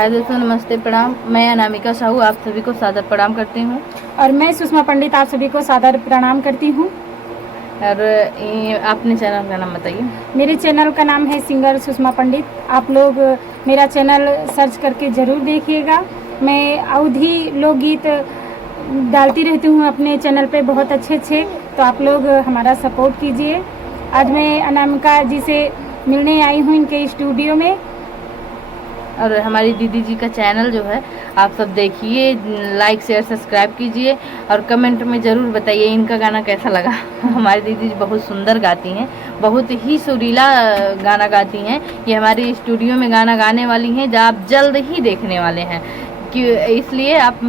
हाय दोस्तों, नमस्ते, प्रणाम। मैं अनामिका साहू आप सभी को सादर प्रणाम करती हूँ। और मैं सुषमा पंडित आप सभी को सादर प्रणाम करती हूँ। और अपने चैनल का नाम बताइए। मेरे चैनल का नाम है सिंगर सुषमा पंडित। आप लोग मेरा चैनल सर्च करके ज़रूर देखिएगा। मैं अवधी लोकगीत डालती रहती हूँ अपने चैनल पे, बहुत अच्छे अच्छे। तो आप लोग हमारा सपोर्ट कीजिए। आज मैं अनामिका जी से मिलने आई हूँ इनके स्टूडियो में। और हमारी दीदी जी का चैनल जो है आप सब देखिए, लाइक शेयर सब्सक्राइब कीजिए और कमेंट में ज़रूर बताइए इनका गाना कैसा लगा। हमारी दीदी जी बहुत सुंदर गाती हैं, बहुत ही सुरीला गाना गाती हैं। ये हमारे स्टूडियो में गाना गाने वाली हैं, जो आप जल्द ही देखने वाले हैं। कि इसलिए आप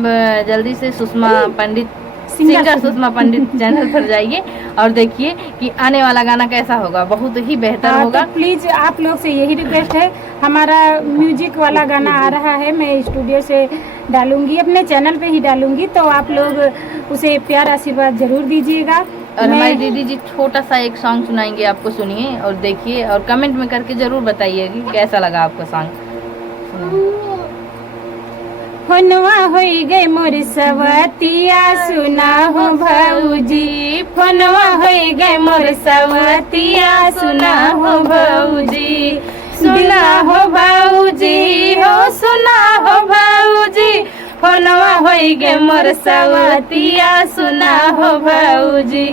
जल्दी से सुषमा पंडित सिंगर सुषमा पंडित चैनल पर जाइए और देखिए कि आने वाला गाना कैसा होगा, बहुत ही बेहतर होगा। तो प्लीज़ आप लोग से यही रिक्वेस्ट है, हमारा म्यूजिक वाला गाना आ रहा है, मैं स्टूडियो से डालूंगी, अपने चैनल पे ही डालूंगी। तो आप लोग उसे प्यार आशीर्वाद जरूर दीजिएगा। और हमारी दीदी जी छोटा सा एक सॉन्ग सुनाएंगे, आपको सुनिए और देखिए और कमेंट में करके जरूर बताइए कि कैसा लगा आपको सॉन्ग। फोनवा होई गए मोर सवतिया सुना हो भौजी, फोनवा होई गए मोर सवतिया सुना हो भौजी, सुना हो भौजी हो सुना हो भौजी, फोनवा होई गए मोर सवतिया सुना हो भौजी,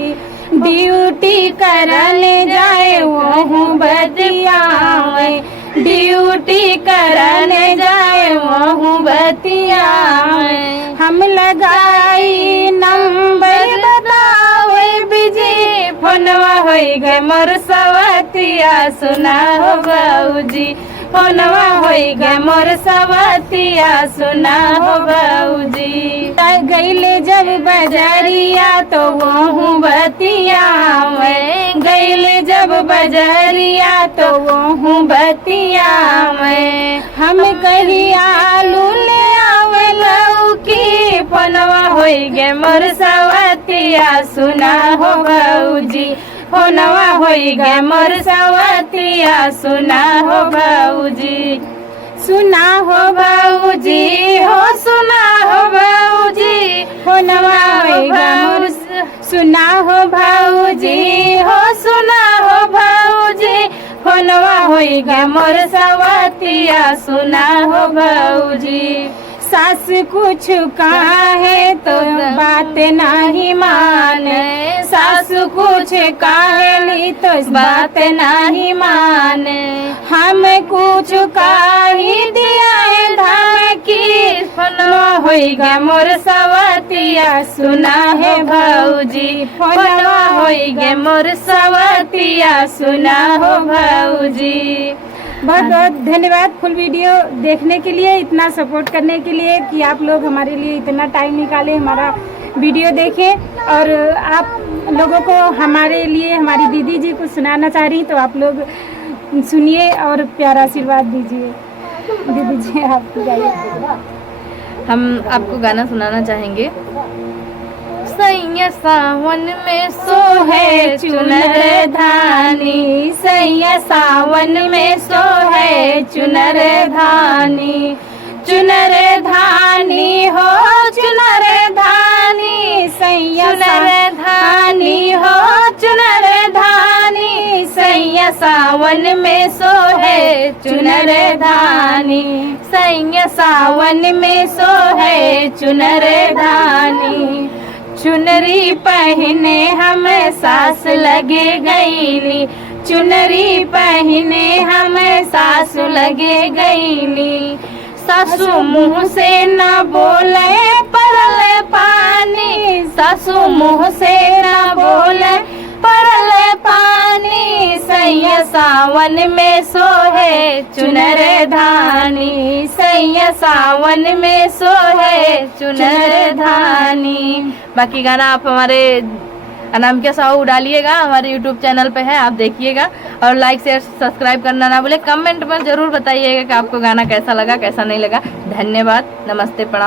ड्यूटी करने जाए वो बदिया में, ड्यूटी करने जाए वो बतिया में, हम लगाई नंबर बताओ बिजी, फोनवा होई गए मोर सवतिया सुना हो भौजी, फोनवा होई गए मोर सवतिया सुना हो भौजी, गईले जब बजरिया तो वो बतिया में, गईले जब बजरिया तो वो बतिया में, हम कहीं आलू ले आवे लौकी, फोनवा होई गए मोर सवतिया सुना हो भौजी, फोनवा होई गए मोर सवतिया सुना हो भौजी, सुना हो भौजी हो सुना हो भौजी, फोनवा होई गए मोर सुना हो भौजी हो सुना हो भौजी, फोनवा होई गए मोर सवतिया सुना हो भौजी, सास कुछ कहा है तो बात नहीं माने, सास कुछ कहेली तो बात नहीं माने, हम कुछ कही दिया है धमकी, फोनवा होई गए मोर सवतिया सुना है भौजी, फोनवा होई गए मोर सवतिया सुना हो भौजी। बहुत बहुत धन्यवाद फुल वीडियो देखने के लिए, इतना सपोर्ट करने के लिए कि आप लोग हमारे लिए इतना टाइम निकाले हमारा वीडियो देखें। और आप लोगों को हमारे लिए हमारी दीदी जी कुछ सुनाना चाह रही, तो आप लोग सुनिए और प्यारा आशीर्वाद दीजिए। दीदी जी आप जाइए। हम आपको गाना सुनाना चाहेंगे। सैया सावन में सोहे चुनर धानी, सैया सावन में सोहे चुनर धानी, चुनर धानी हो चुनर धानी, सैया चुनर धानी हो चुनर धानी, सैया सावन में सोहे चुनर धानी, सैया सावन में सोहे चुनर धानी, चुनरी पहने हमें सास लगे गईली, चुनरी पहने हमें सास लगे गईली, सासू मुँह से न बोले परले पानी, सासू मुँह से न बोले परले पानी, सैया सावन में सोहे चुनर धानी, सैया सावन में सोहे चुनर धानी। बाकी गाना आप हमारे अनामिका साहू डालिएगा, हमारे YouTube चैनल पे है, आप देखिएगा और लाइक शेयर सब्सक्राइब करना ना भूले। कमेंट में जरूर बताइएगा कि आपको गाना कैसा लगा कैसा नहीं लगा। धन्यवाद, नमस्ते, प्रणाम।